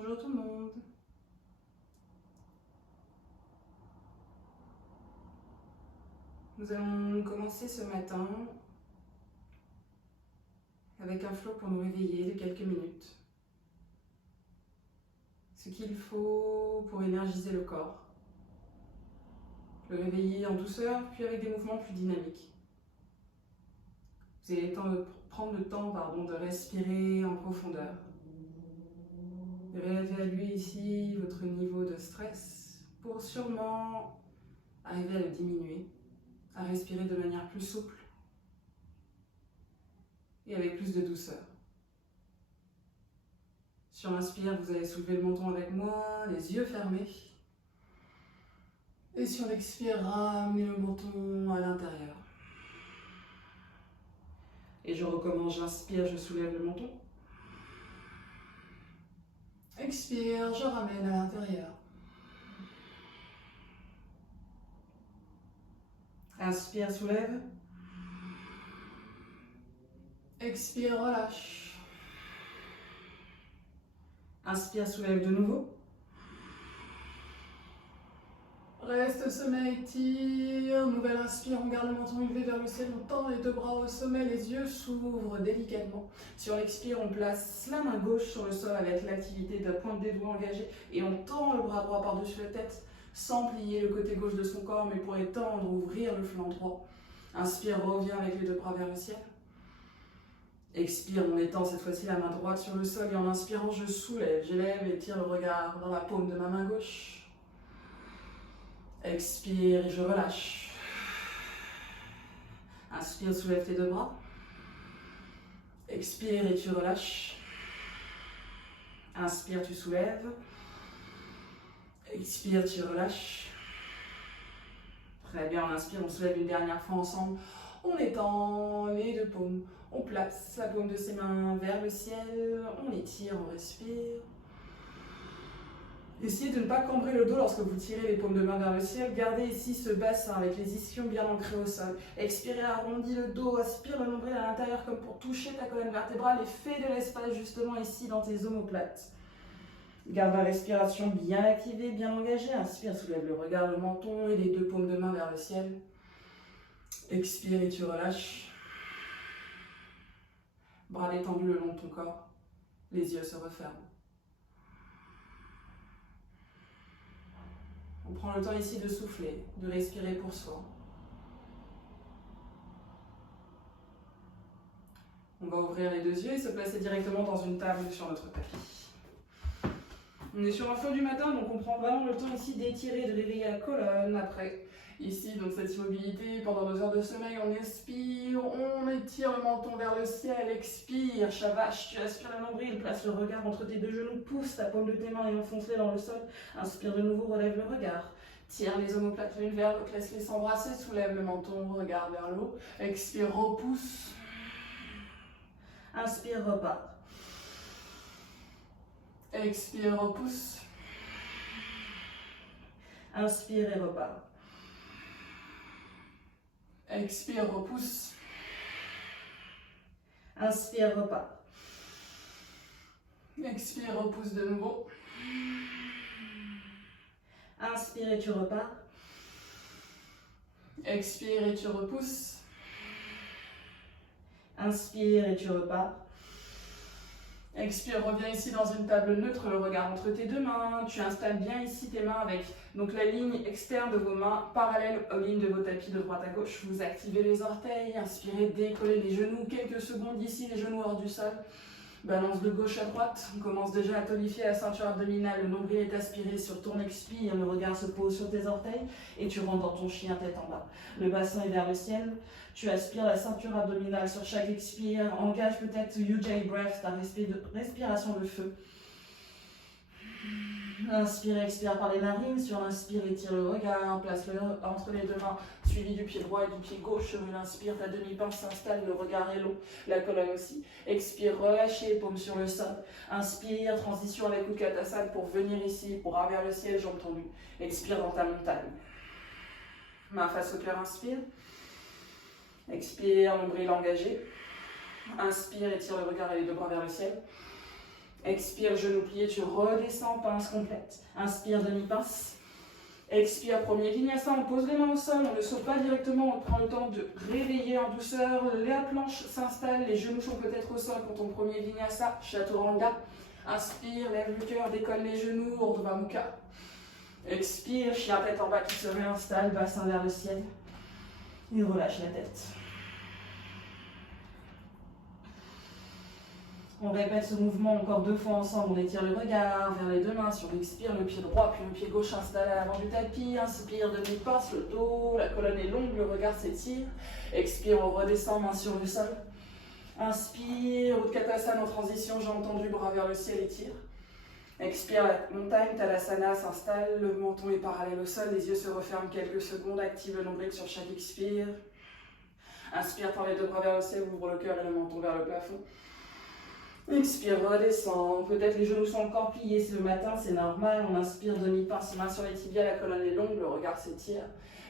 Bonjour tout le monde. Nous allons commencer ce matin avec un flow pour nous réveiller de quelques minutes. Ce qu'il faut pour énergiser le corps. Le réveiller en douceur, puis avec des mouvements plus dynamiques. Vous allez prendre le temps de respirer en profondeur. De réévaluer ici votre niveau de stress pour sûrement arriver à le diminuer, à respirer de manière plus souple et avec plus de douceur. Sur l'inspire, vous allez soulever le menton avec moi, les yeux fermés. Et sur l'expire, ramenez le menton à l'intérieur. Et je recommence, j'inspire, je soulève le menton. Expire, je ramène à l'intérieur. Inspire, soulève. Expire, relâche. Inspire, soulève de nouveau. Reste sommeil, tire. Nouvelle inspire, on garde le menton élevé vers le ciel. On tend les deux bras au sommet, les yeux s'ouvrent délicatement. Sur l'expire, on place la main gauche sur le sol avec l'activité de la pointe des doigts engagée. Et on tend le bras droit par-dessus la tête, sans plier le côté gauche de son corps, mais pour étendre, ouvrir le flanc droit. Inspire, reviens avec les deux bras vers le ciel. Expire, on étend cette fois-ci la main droite sur le sol et en inspirant, je soulève, j'élève et tire le regard dans la paume de ma main gauche. Expire et je relâche. Inspire, soulève tes deux bras. Expire et tu relâches. Inspire, tu soulèves. Expire, tu relâches. Très bien, on inspire, on soulève une dernière fois ensemble. On étend les deux paumes. On place la paume de ses mains vers le ciel. On étire, on respire. Essayez de ne pas cambrer le dos lorsque vous tirez les paumes de main vers le ciel. Gardez ici ce bassin avec les ischions bien ancrés au sol. Expirez, arrondis le dos, aspire le nombril à l'intérieur comme pour toucher ta colonne vertébrale et fais de l'espace justement ici dans tes omoplates. Garde la respiration bien activée, bien engagée. Inspire, soulève le regard, le menton et les deux paumes de main vers le ciel. Expire et tu relâches. Bras détendus le long de ton corps. Les yeux se referment. On prend le temps ici de souffler, de respirer pour soi. On va ouvrir les deux yeux et se placer directement dans une table sur notre tapis. On est sur un flow du matin, donc on prend vraiment le temps ici d'étirer, de réveiller la colonne. Après, ici, donc cette immobilité, pendant 2 heures de sommeil, on expire, on étire le menton vers le ciel, expire, chavache, tu aspires le nombril, place le regard entre tes deux genoux, pousse ta paume de tes mains et enfonce-les dans le sol. Inspire de nouveau, relève le regard. Tire les omoplates l'une vers l'autre, laisse-les s'embrasser, soulève le menton, regarde vers le haut. Expire, repousse. Inspire, repart. Expire, repousse. Inspire et repart. Expire, repousse. Inspire, repart. Expire, repousse de nouveau. Inspire et tu repars. Expire et tu repousses. Inspire et tu repars. Expire, reviens ici dans une table neutre, le regard entre tes deux mains. Tu installes bien ici tes mains avec donc la ligne externe de vos mains parallèle aux lignes de vos tapis de droite à gauche. Vous activez les orteils, inspirez, décollez les genoux. Quelques secondes ici, les genoux hors du sol. Balance de gauche à droite. On commence déjà à tonifier la ceinture abdominale. Le nombril est aspiré sur ton expire. Le regard se pose sur tes orteils et tu rentres dans ton chien tête en bas. Le bassin est vers le ciel. Tu aspires la ceinture abdominale sur chaque expire. Engage peut-être Ujjayi Breath, ta respiration de feu. Inspire, expire par les narines. Sur l'inspire, étire le regard. Place-le entre les deux mains, suivi du pied droit et du pied gauche. Sur une inspire, ta demi-pince s'installe. Le regard est long, la colonne aussi. Expire, relâchez, paume sur le sol. Inspire, transition avec Utkatasana pour venir ici, bras vers le ciel, jambes tendues. Expire dans ta montagne. Main face au cœur, inspire. Expire, nombril engagé. Inspire, étire le regard et les deux bras vers le ciel. Expire, genou plié, tu redescends, pince complète. Inspire, demi-pince. Expire, premier vinyasa, on pose les mains au sol, on ne saute pas directement, on prend le temps de réveiller en douceur. La planche s'installe, les genoux sont peut-être au sol pour ton premier vinyasa, chaturanga. Inspire, lève le cœur, décolle les genoux, Urdhva Mukha. Expire, chien tête en bas qui se réinstalle, bassin vers le ciel. Et relâche la tête. On répète ce mouvement encore 2 fois ensemble. On étire le regard vers les 2 mains. Si on expire, le pied droit puis le pied gauche installé à l'avant du tapis. Inspire, demi-pince, le dos, la colonne est longue, le regard s'étire. Expire, on redescend, main sur le sol. Inspire, Utkatasana en transition, jambes tendues, bras vers le ciel, étire. Expire, la montagne, Tadasana s'installe, le menton est parallèle au sol, les yeux se referment quelques secondes, active le nombril sur chaque expire. Inspire, tends les 2 bras vers le ciel, ouvre le cœur et le menton vers le plafond. Expire, redescend. Peut-être les genoux sont encore pliés ce matin, c'est normal. On inspire, demi-pince, main sur les tibias, la colonne est longue, le regard s'étire.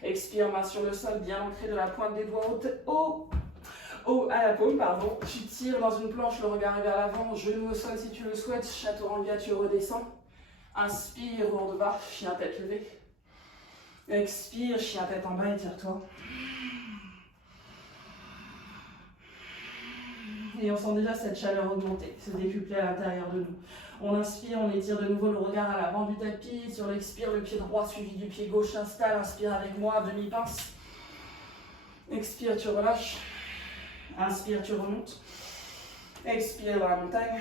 Expire, main sur le sol, bien ancré de la pointe des doigts à la paume, pardon. Tu tires dans une planche, le regard est vers l'avant, genou au sol si tu le souhaites, chaturanga, tu redescends. Inspire, Urdhva, chien tête levée. Expire, chien tête en bas, étire-toi. Et on sent déjà cette chaleur augmenter, se décupler à l'intérieur de nous. On inspire, on étire de nouveau le regard à l'avant du tapis. Sur l'expire, le pied droit suivi du pied gauche s'installe. Inspire avec moi, demi-pince. Expire, tu relâches. Inspire, tu remontes. Expire dans la montagne.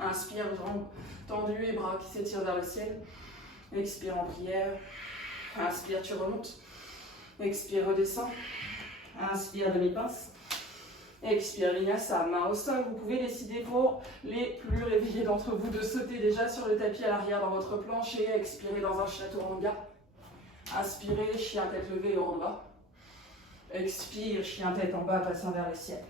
Inspire, jambes tendues et bras qui s'étirent vers le ciel. Expire en prière. Inspire, tu remontes. Expire, redescends. Inspire, demi-pince. Expire, vinyasa, main au sol. Vous pouvez décider pour les plus réveillés d'entre vous de sauter déjà sur le tapis à l'arrière dans votre planche et expirer dans un chaturanga. Inspirez, chien tête levée, Urdhva. Expire, chien tête en bas, passant vers le ciel.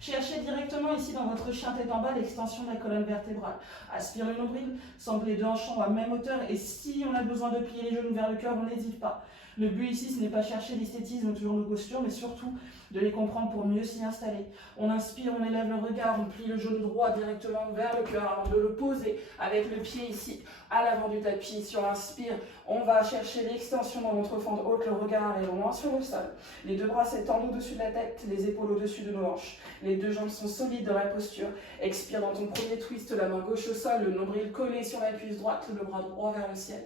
Cherchez directement ici dans votre chien tête en bas l'extension de la colonne vertébrale. Aspire le nombril, semble les 2 hanches à même hauteur et si on a besoin de plier les genoux vers le cœur, on n'hésite pas. Le but ici, ce n'est pas chercher l'esthétisme toujours nos postures, mais surtout de les comprendre pour mieux s'y installer. On inspire, on élève le regard, on plie le genou droit directement vers le cœur avant de le poser avec le pied ici à l'avant du tapis. Sur l'inspire, on va chercher l'extension dans notre fente haute, le regard est loin sur le sol. Les 2 bras s'étendent au-dessus de la tête, les épaules au-dessus de nos hanches. Les 2 jambes sont solides dans la posture. Expire dans ton premier twist, la main gauche au sol, le nombril collé sur la cuisse droite, le bras droit vers le ciel.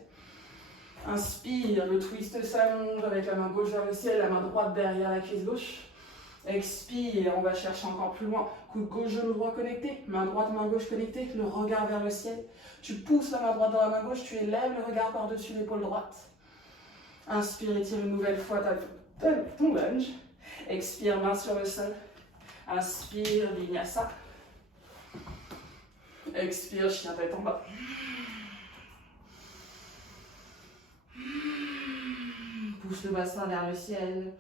Inspire, le twist s'allonge avec la main gauche vers le ciel, la main droite derrière la cuisse gauche. Expire, on va chercher encore plus loin. Coude gauche, genou droit connecté, main droite, main gauche connectée, le regard vers le ciel. Tu pousses la main droite dans la main gauche, tu élèves le regard par-dessus l'épaule droite. Inspire, étire une nouvelle fois ton lunge. Expire, main sur le sol. Inspire, vinyasa. Expire, chien tête en bas. Pousse le bassin vers le ciel.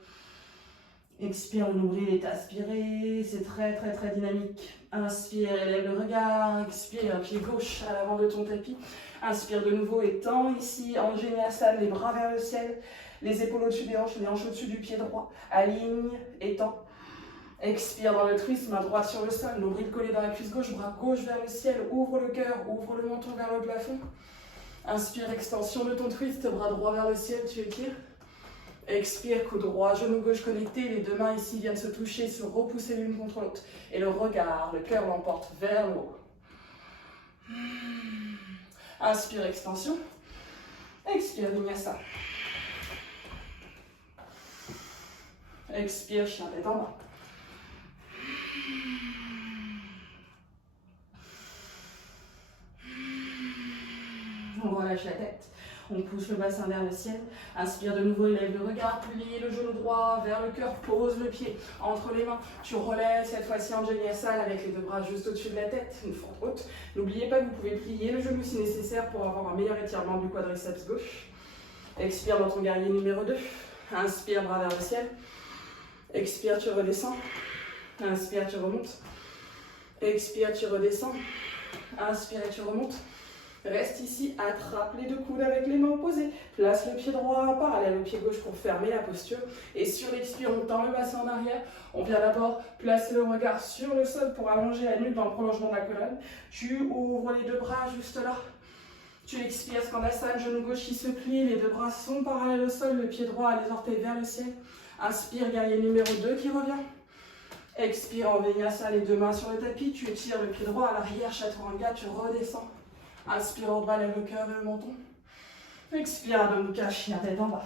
Expire, le nombril est aspiré. C'est très très très dynamique. Inspire, élève le regard. Expire, pied gauche à l'avant de ton tapis. Inspire de nouveau, étends ici en Anjaneyasana, les bras vers le ciel. Les épaules au-dessus des hanches, les hanches au-dessus du pied droit. Aligne, étends. Expire dans le twist, main droite sur le sol, nombril collé dans la cuisse gauche, bras gauche vers le ciel. Ouvre le cœur, ouvre le menton vers le plafond. Inspire, extension de ton twist, bras droit vers le ciel, tu étires. Expire, coude droit, genou gauche connecté, les 2 mains ici viennent se toucher, se repousser l'une contre l'autre. Et le regard, le cœur l'emporte vers le haut. Inspire, extension. Expire, vinyasa. Expire, chien tête en bas. On relâche la tête. On pousse le bassin vers le ciel. Inspire de nouveau, élève le regard, plie le genou droit vers le cœur, pose le pied entre les mains. Tu relèves cette fois-ci en Anjaneyasana avec les 2 bras juste au-dessus de la tête, une fente haute. N'oubliez pas que vous pouvez plier le genou si nécessaire pour avoir un meilleur étirement du quadriceps gauche. Expire dans ton guerrier numéro 2. Inspire, bras vers le ciel. Expire, tu redescends. Inspire, tu remontes. Expire, tu redescends. Inspire et tu remontes. Reste ici, attrape les deux coudes avec les mains opposées. Place le pied droit parallèle au pied gauche pour fermer la posture. Et sur l'expire, on tend le bassin en arrière. On vient d'abord placer le regard sur le sol pour allonger la nuque dans le prolongement de la colonne. Tu ouvres les deux bras juste là. Tu expires, Skandasana, genou gauche qui se plie. Les deux bras sont parallèles au sol, le pied droit, les orteils vers le ciel. Inspire, guerrier numéro 2 qui revient. Expire en Vinyasa, les deux mains sur le tapis. Tu étires le pied droit à l'arrière, Chaturanga, tu redescends. Inspire au bas, lève le cœur et le menton. Expire, Adho Mukha, chien tête en bas.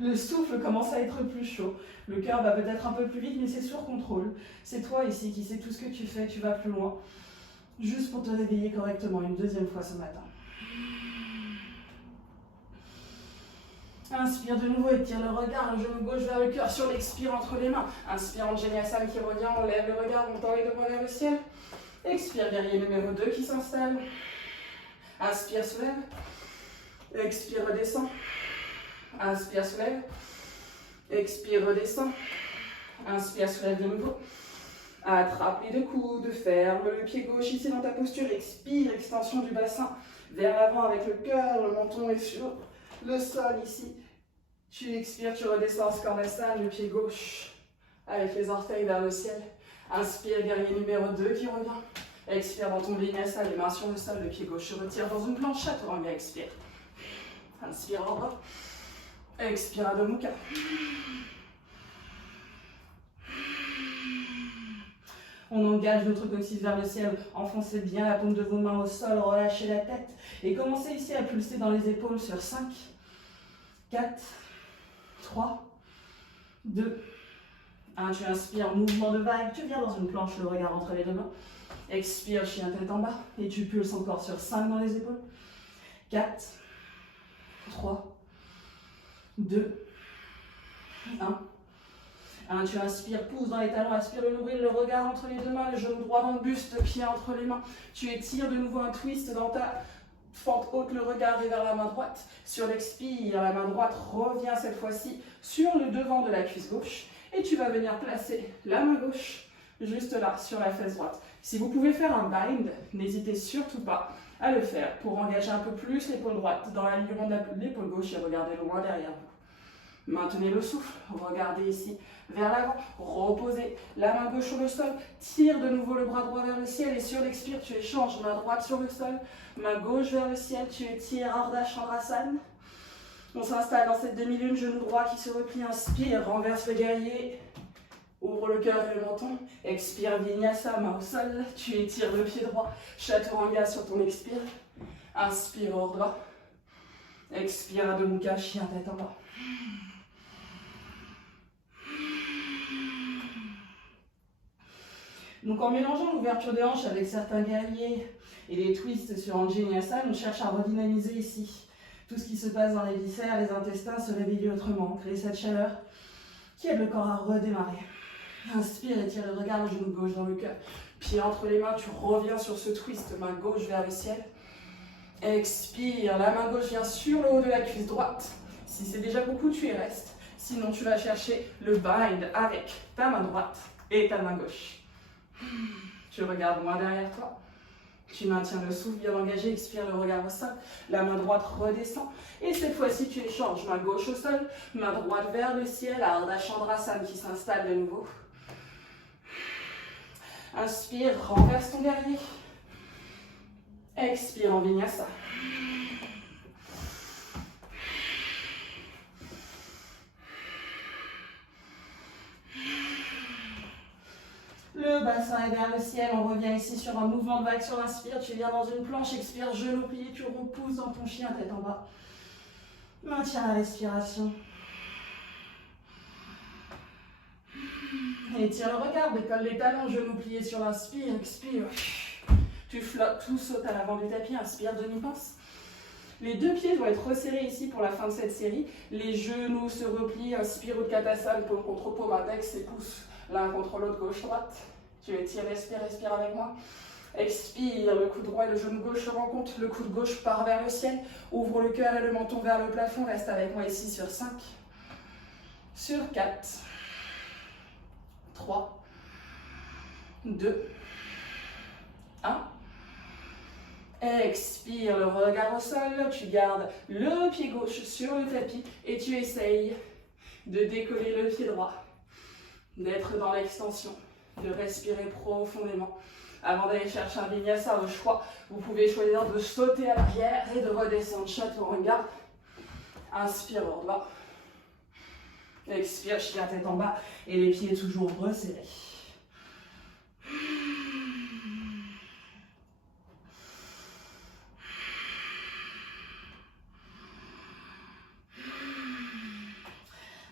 Le souffle commence à être plus chaud. Le cœur va peut-être un peu plus vite, mais c'est sur contrôle. C'est toi ici qui sais tout ce que tu fais, tu vas plus loin. Juste pour te réveiller correctement une deuxième fois ce matin. Inspire de nouveau, étire le regard, le genou gauche vers le cœur, sur l'expire entre les mains. Inspire, Anjaneyasana qui revient, on lève le regard, on tend les deux bras vers le ciel. Expire, guerrier numéro 2 qui s'installe. Inspire, soulève. Expire, redescend. Inspire, soulève. Expire, redescend. Inspire, soulève de nouveau. Attrape les deux coudes, ferme le pied gauche ici dans ta posture. Expire, extension du bassin vers l'avant avec le cœur, le menton est sur le sol ici. Tu expires, tu redescends, Skandasana, le pied gauche avec les orteils vers le ciel. Inspire, guerrier numéro 2 qui revient. Expire dans ton Vinyasa, les mains sur le sol, le pied gauche se retire dans une planche, Chaturanga, expire. Inspire en bas. Expire, Adho Mukha. On engage notre coccyx vers le ciel, enfoncez bien la paume de vos mains au sol, relâchez la tête et commencez ici à pulser dans les épaules sur 5, 4, 3, 2, 1. Tu inspires, mouvement de vague, tu viens dans une planche, le regard entre les deux mains. Expire, chien tête en bas et tu pulses encore sur 5 dans les épaules. 4, 3, 2, 1. Tu inspires, pousse dans les talons, aspire le nombril, le regard entre les deux mains, le genou droit dans le buste, pied entre les mains. Tu étires de nouveau un twist dans ta fente haute, le regard est vers la main droite. Sur l'expire, la main droite revient cette fois-ci sur le devant de la cuisse gauche. Et tu vas venir placer la main gauche juste là, sur la fesse droite. Si vous pouvez faire un bind, n'hésitez surtout pas à le faire pour engager un peu plus l'épaule droite dans l'alignement de l'épaule gauche et regardez loin derrière vous. Maintenez le souffle, regardez ici vers l'avant, reposez la main gauche sur le sol, tire de nouveau le bras droit vers le ciel et sur l'expire, tu échanges main droite sur le sol, main gauche vers le ciel, tu étires Ardha Chandrasana. On s'installe dans cette demi-lune, genou droit qui se replie, inspire, renverse le guerrier, ouvre le cœur et le menton, expire Vinyasa, main au sol, tu étires le pied droit, Chaturanga sur ton expire, inspire Urdhva, expire Adho Mukha, chien tête en bas. Donc en mélangeant l'ouverture des hanches avec certains guerriers et les twists sur Anjaneyasana, on cherche à redynamiser ici tout ce qui se passe dans les viscères, les intestins, se réveiller autrement, créer cette chaleur qui aide le corps à redémarrer. Inspire, étire le regard, le genou gauche dans le cœur, pied entre les mains, tu reviens sur ce twist, main gauche vers le ciel. Expire, la main gauche vient sur le haut de la cuisse droite. Si c'est déjà beaucoup, tu y restes. Sinon, tu vas chercher le bind avec ta main droite et ta main gauche. Tu regardes loin derrière toi. Tu maintiens le souffle bien engagé, expire le regard au sol. La main droite redescend. Et cette fois-ci, tu échanges main gauche au sol, main droite vers le ciel. Ardha Chandrasana qui s'installe de nouveau. Inspire, renverse ton guerrier. Expire en Vinyasa. Le bassin est vers le ciel, on revient ici sur un mouvement de vague sur l'inspire, tu viens dans une planche, expire, genou plié, tu repousses dans ton chien, tête en bas. Maintiens la respiration. Étire le regard, décolle les talons, genou plié sur l'inspire, expire. Tu flottes, tout saute à l'avant du tapis, inspire, demi-pince. Les deux pieds vont être resserrés ici pour la fin de cette série. Les genoux se replient, inspire, Utkatasana, paume contre paume, index et pouce l'un contre l'autre, gauche-droite. Tu étires, respire, respire avec moi. Expire, le coude droit et le genou gauche se rencontrent, le coude gauche part vers le ciel. Ouvre le cœur et le menton vers le plafond, reste avec moi ici sur 5, sur 4, 3, 2, 1. Expire, le regard au sol, tu gardes le pied gauche sur le tapis et tu essayes de décoller le pied droit, d'être dans l'extension, de respirer profondément. Avant d'aller chercher un vinyasa au choix, vous pouvez choisir de sauter à l'arrière et de redescendre chaturanga. Inspire, Urdhva. Expire, chien tête en bas et les pieds toujours resserrés.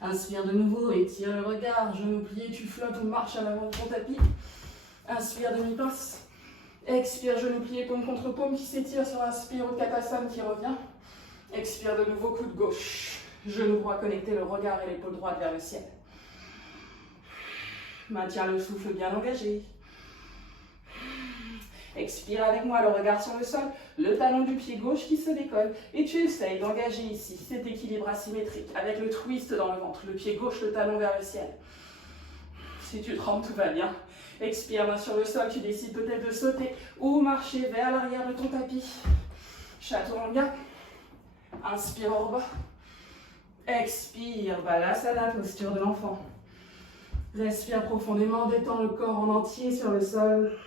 Inspire de nouveau, étire le regard, genou plié, tu flottes ou marches à l'avant de ton tapis. Inspire, demi-pince. Expire, genou plié, paume contre paume qui s'étire sur inspire, Utkatasana qui revient. Expire de nouveau, coude gauche. Genou droit connecté, le regard et l'épaule droite vers le ciel. Maintiens le souffle bien engagé. Expire avec moi, le regard sur le sol, le talon du pied gauche qui se décolle. Et tu essayes d'engager ici cet équilibre asymétrique avec le twist dans le ventre. Le pied gauche, le talon vers le ciel. Si tu trembles, tout va bien. Expire, main sur le sol, tu décides peut-être de sauter ou marcher vers l'arrière de ton tapis. Chaturanga. Inspire, Urdhva. Expire, Balasana, posture de l'enfant. Respire profondément, détends le corps en entier sur le sol.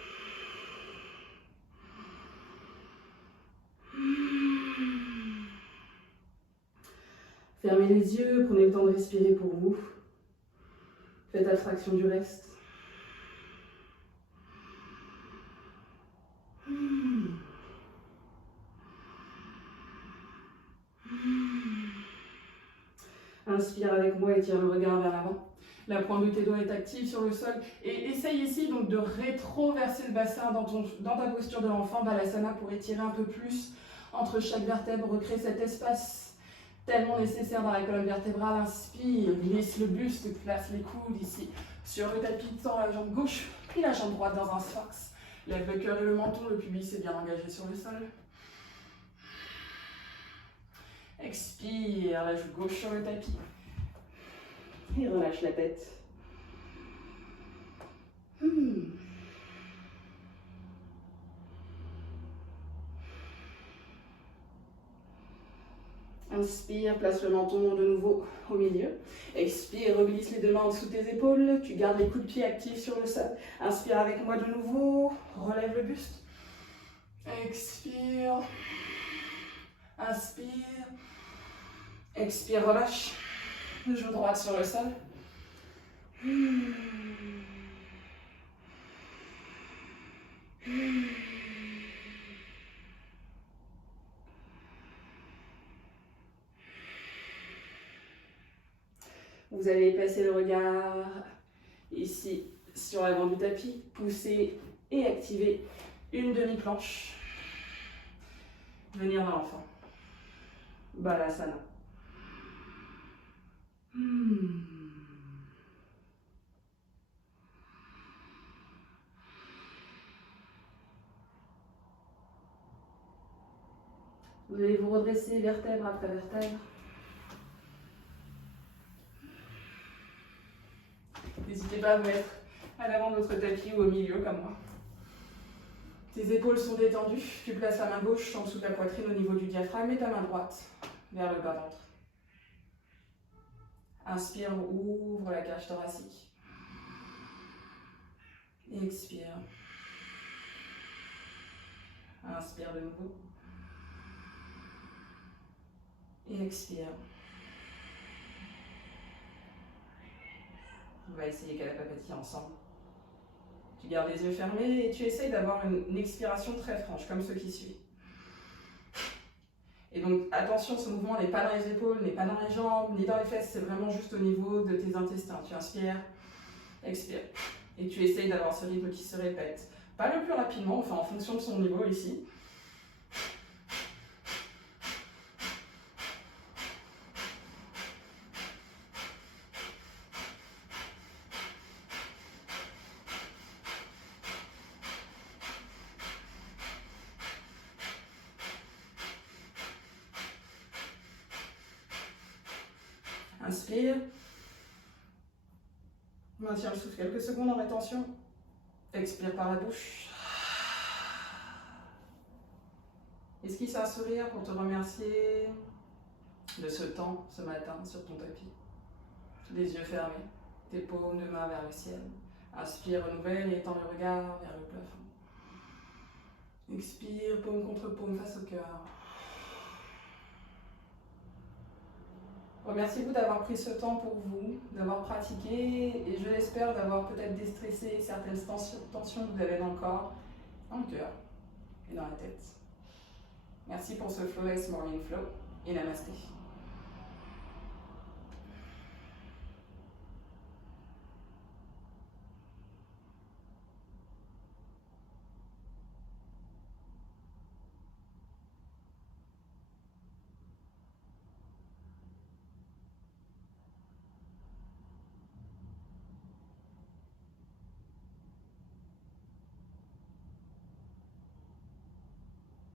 Fermez les yeux, prenez le temps de respirer pour vous. Faites abstraction du reste. Inspire avec moi et tire le regard vers l'avant. La pointe de tes doigts est active sur le sol. Et essaye ici donc de rétroverser le bassin dans ta posture de l'enfant, Balasana, pour étirer un peu plus entre chaque vertèbre, recréer cet espace tellement nécessaire dans la colonne vertébrale. Inspire, glisse le buste, place les coudes ici sur le tapis, tends la jambe gauche, puis la jambe droite dans un sphinx. Lève le cœur et le menton, le pubis est bien engagé sur le sol. Expire, la joue gauche sur le tapis. Et relâche la tête. Inspire, place le menton de nouveau au milieu. Expire, reglisse les deux mains en dessous de tes épaules. Tu gardes les coups de pied actifs sur le sol. Inspire avec moi de nouveau. Relève le buste. Expire. Inspire. Expire, relâche. Genou droite sur le sol. Vous allez passer le regard ici sur l'avant du tapis, pousser et activer une demi-planche. Venir dans l'enfant. Balasana. Vous allez vous redresser vertèbre après vertèbre. N'hésitez pas à vous mettre à l'avant de votre tapis ou au milieu comme moi. Tes épaules sont détendues. Tu places la main gauche en dessous de la poitrine au niveau du diaphragme et ta main droite vers le bas-ventre. Inspire, ouvre la cage thoracique. Et expire. Inspire de nouveau. Et expire. On va essayer Kalapapati ensemble. Tu gardes les yeux fermés et tu essayes d'avoir une expiration très franche, comme ce qui suit. Et donc, attention, ce mouvement n'est pas dans les épaules, n'est pas dans les jambes, ni dans les fesses, c'est vraiment juste au niveau de tes intestins. Tu inspires, expires. Et tu essayes d'avoir ce rythme qui se répète. Pas le plus rapidement, enfin en fonction de son niveau ici. Inspire. Maintiens le souffle quelques secondes en rétention. Expire par la bouche. Esquisse un sourire pour te remercier de ce temps ce matin sur ton tapis. Les yeux fermés, tes paumes de main vers le ciel. Inspire, renouvelle et étends le regard vers le plafond. Expire, paume contre paume face au cœur. Remerciez-vous d'avoir pris ce temps pour vous, d'avoir pratiqué et je l'espère d'avoir peut-être déstressé certaines tensions que vous avez dans le corps, dans le cœur et dans la tête. Merci pour ce Flawless Morning Flow et Namasté.